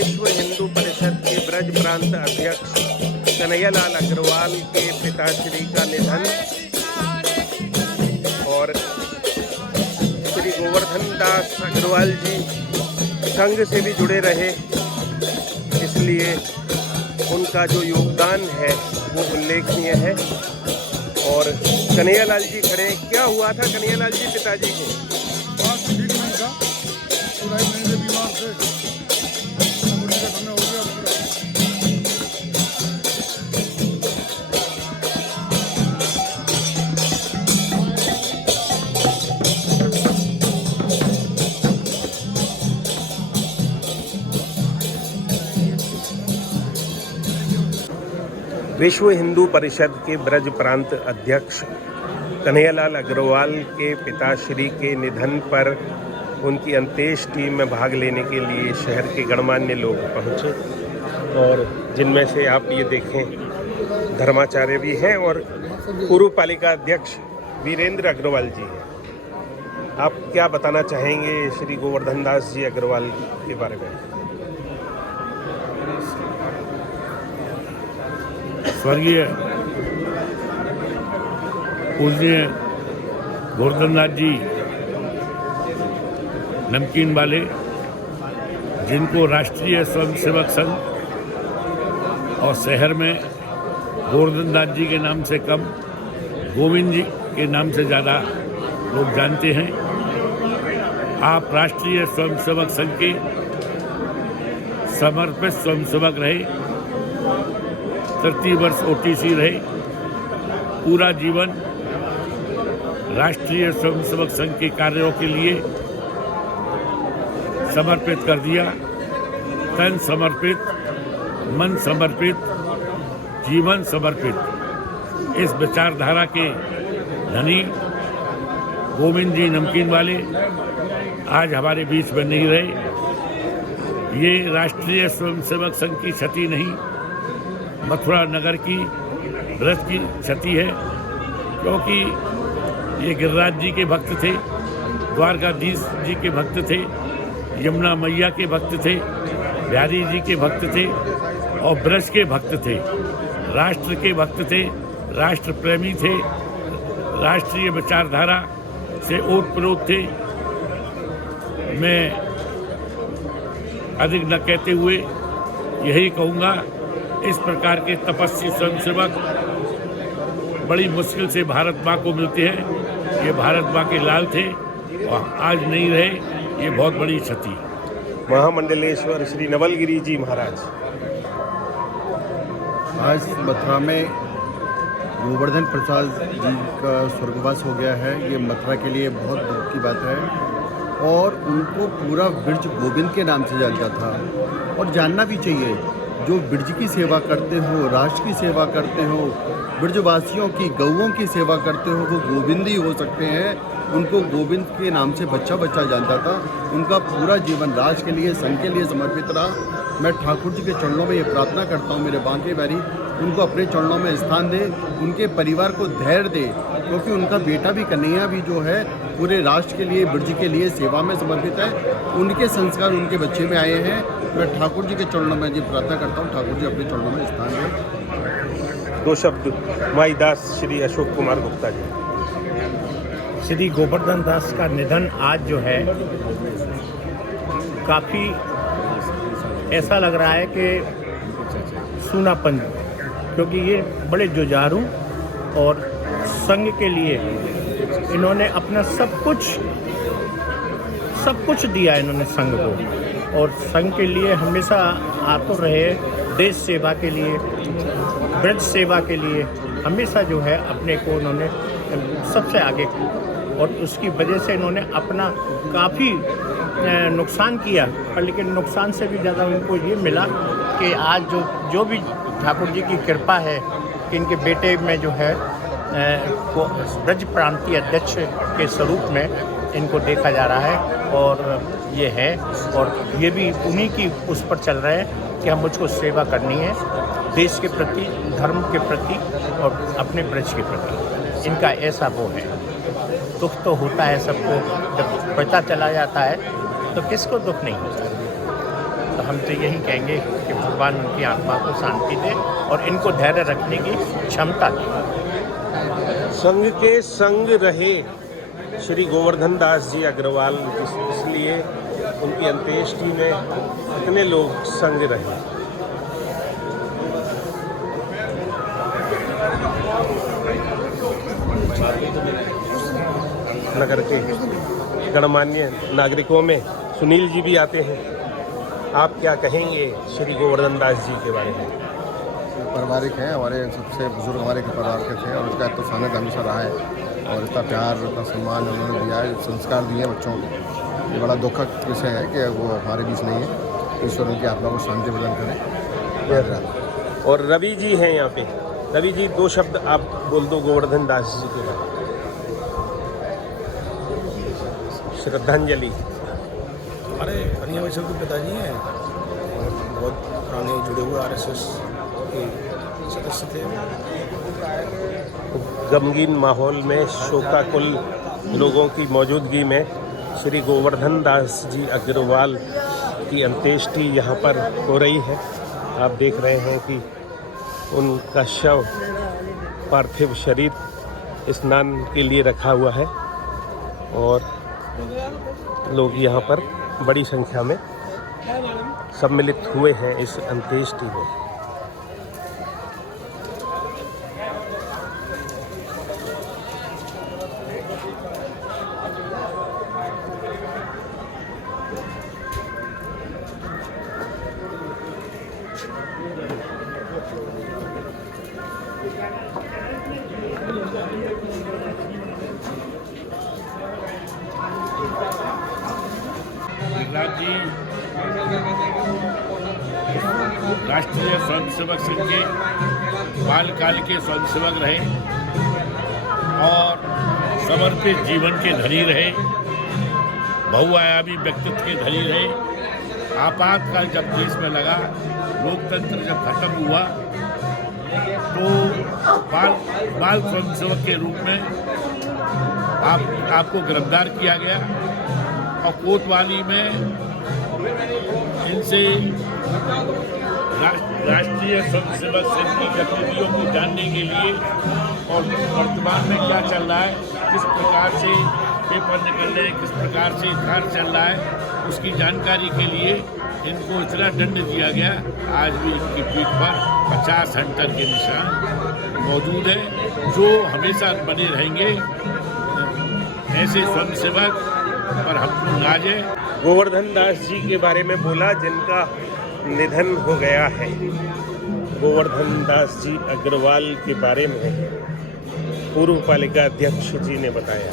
विश्व हिंदू परिषद के ब्रज प्रांत अध्यक्ष कन्हैयालाल अग्रवाल के पिताश्री का निधन और श्री गोवर्धन दास अग्रवाल जी संघ से भी जुड़े रहे, इसलिए उनका जो योगदान है वो उल्लेखनीय है। और कन्हैयालाल जी खड़े, क्या हुआ था कन्हैयालाल जी पिताजी को? ठीक नहीं था, पूरा महीने बीमार थे, मुझे समय हो गया पूरा। विश्व हिंदू परिषद के ब्रज प्रांत अध्यक्ष कन्हैयालाल अग्रवाल के पिताश्री के निधन पर उनकी अंत्येष्टि में भाग लेने के लिए शहर के गणमान्य लोग पहुंचे, और जिनमें से आप ये देखें धर्माचार्य भी हैं और पूर्व पालिका अध्यक्ष वीरेंद्र अग्रवाल जी हैं। आप क्या बताना चाहेंगे श्री गोवर्धन दास जी अग्रवाल के बारे में? स्वर्गीय पूज्य गोवर्धन दास जी नमकीन वाले, जिनको राष्ट्रीय स्वयंसेवक संघ और शहर में गोवर्धन दास जी के नाम से कम गोविंद जी के नाम से ज़्यादा लोग जानते हैं। आप राष्ट्रीय स्वयंसेवक संघ के समर्पित स्वयंसेवक रहे, 30 वर्ष ओटीसी रहे, पूरा जीवन राष्ट्रीय स्वयंसेवक संघ के कार्यों के लिए समर्पित कर दिया। तन समर्पित, मन समर्पित, जीवन समर्पित इस विचारधारा के धनी गोविंद जी नमकीन वाले आज हमारे बीच में नहीं रहे। ये राष्ट्रीय स्वयंसेवक संघ की क्षति नहीं, मथुरा नगर की ब्रज की क्षति है, क्योंकि ये गिरिराज जी के भक्त थे, द्वारकाधीश जी के भक्त थे, यमुना मैया के भक्त थे, बिहारी जी के भक्त थे और ब्रज के भक्त थे, राष्ट्र के भक्त थे, राष्ट्र प्रेमी थे, राष्ट्रीय विचारधारा से ओतप्रोत थे। मैं अधिक न कहते हुए यही कहूँगा, इस प्रकार के तपस्वी स्वयंसेवक बड़ी मुश्किल से भारत माँ को मिलते हैं। ये भारत माँ के लाल थे और आज नहीं रहे, ये बहुत बड़ी क्षति। महामंडलेश्वर श्री नवलगिरी जी महाराज, आज मथुरा में गोवर्धन प्रसाद जी का स्वर्गवास हो गया है। ये मथुरा के लिए बहुत दुख की बात है, और उनको पूरा ब्रज गोविंद के नाम से जानता था। और जानना भी चाहिए, जो ब्रज की सेवा करते हो, राष्ट्र की सेवा करते हो, ब्रजवासियों की, गौओं की सेवा करते हो, वो गोविंद ही हो सकते हैं। उनको गोविंद के नाम से बच्चा बच्चा जानता था। उनका पूरा जीवन राष्ट्र के लिए, संघ के लिए समर्पित रहा। मैं ठाकुर जी के चरणों में ये प्रार्थना करता हूँ, मेरे बांके बैरी उनको अपने चरणों में स्थान दे, उनके परिवार को धैर्य दे, क्योंकि उनका बेटा भी कन्हैया भी जो है पूरे राष्ट्र के लिए, ब्रज के लिए सेवा में समर्पित है। उनके संस्कार उनके बच्चे में आए हैं। मैं ठाकुर जी के चरणों में जी प्रार्थना करता हूँ, ठाकुर जी अपने चरणों में स्थान दें। दो शब्द माई दास श्री अशोक कुमार गुप्ता जी। श्री गोवर्धन दास का निधन आज जो है काफ़ी ऐसा लग रहा है कि सूनापन, क्योंकि ये बड़े जुझारू और संघ के लिए इन्होंने अपना सब कुछ दिया इन्होंने संघ को, और संघ के लिए हमेशा आतुर रहे। देश सेवा के लिए, ब्रज सेवा के लिए हमेशा जो है अपने को उन्होंने सबसे आगे, और उसकी वजह से इन्होंने अपना काफ़ी नुकसान किया, पर लेकिन नुकसान से भी ज़्यादा उनको ये मिला कि आज जो भी ठाकुर जी की कृपा है कि इनके बेटे में जो है को ब्रज प्रांतीय अध्यक्ष के स्वरूप में इनको देखा जा रहा है, और ये है, और ये भी उन्हीं की उस पर चल रहे हैं कि हम मुझको सेवा करनी है देश के प्रति, धर्म के प्रति और अपने ब्रज के प्रति। इनका ऐसा वो है। दुख तो होता है सबको, जब पता चला जाता है तो किसको दुख नहीं होता। तो हम तो यही कहेंगे कि भगवान उनकी आत्मा को शांति दे और इनको धैर्य रखने की क्षमता दे। संघ के संग रहे श्री गोवर्धन दास जी अग्रवाल, इसलिए उनकी अंत्येष्टि में कितने लोग संग रहे। नगर के गणमान्य नागरिकों में सुनील जी भी आते हैं। आप क्या कहेंगे श्री गोवर्धन दास जी के बारे में? पारिवारिक हैं, हमारे सबसे बुजुर्ग हमारे के परिवार के थे और उनका तो सानिध्य हमेशा रहा है और इतना प्यार, इतना सम्मान उन्होंने दिया है, संस्कार दिए हैं बच्चों को। ये बड़ा दुखद विषय है कि वो हमारे बीच नहीं है। ईश्वर उनकी आत्मा को शांति प्रदान करें। और रवि जी हैं यहाँ पे। रवि जी, 2 शब्द आप बोल दो गोवर्धन दास जी के बारे में। श्रद्धांजलि। हमारे कन्हैया वैश्य के पिताजी हैं और बहुत पुराने जुड़े हुए RSS के सदस्य थे। गमगीन माहौल में शोकाकुल लोगों की मौजूदगी में श्री गोवर्धन दास जी अग्रवाल की अंत्येष्टि यहाँ पर हो रही है। आप देख रहे हैं कि उनका शव, पार्थिव शरीर स्नान के लिए रखा हुआ है और लोग यहाँ पर बड़ी संख्या में सम्मिलित हुए हैं इस अंत्येष्टि में। प्रहलाद जी राष्ट्रीय स्वयंसेवक संघ के बालकाल के स्वयंसेवक रहे और समर्पित जीवन के धनी रहे, बहुआयामी व्यक्तित्व के धनी रहे। आपातकाल जब देश में लगा, लोकतंत्र जब खत्म हुआ तो बाल स्वयंसेवक के रूप में आपको गिरफ्तार किया गया और कोतवाली में इनसे राष्ट्रीय स्वयंसेवक संघ की गतिविधियों को जानने के लिए और वर्तमान में क्या चल रहा है, किस प्रकार से पेपर निकल रहे हैं, किस प्रकार से कार्य चल रहा है, उसकी जानकारी के लिए इनको इतना दंड दिया गया। आज भी इनकी पीठ पर 50 हंटर के निशान मौजूद है जो हमेशा बने रहेंगे। ऐसे स्वयंसेवक पर हमको नाज है। गोवर्धन दास जी के बारे में बोला जिनका निधन हो गया है। गोवर्धन दास जी अग्रवाल के बारे में पूर्व पालिका अध्यक्ष जी ने बताया।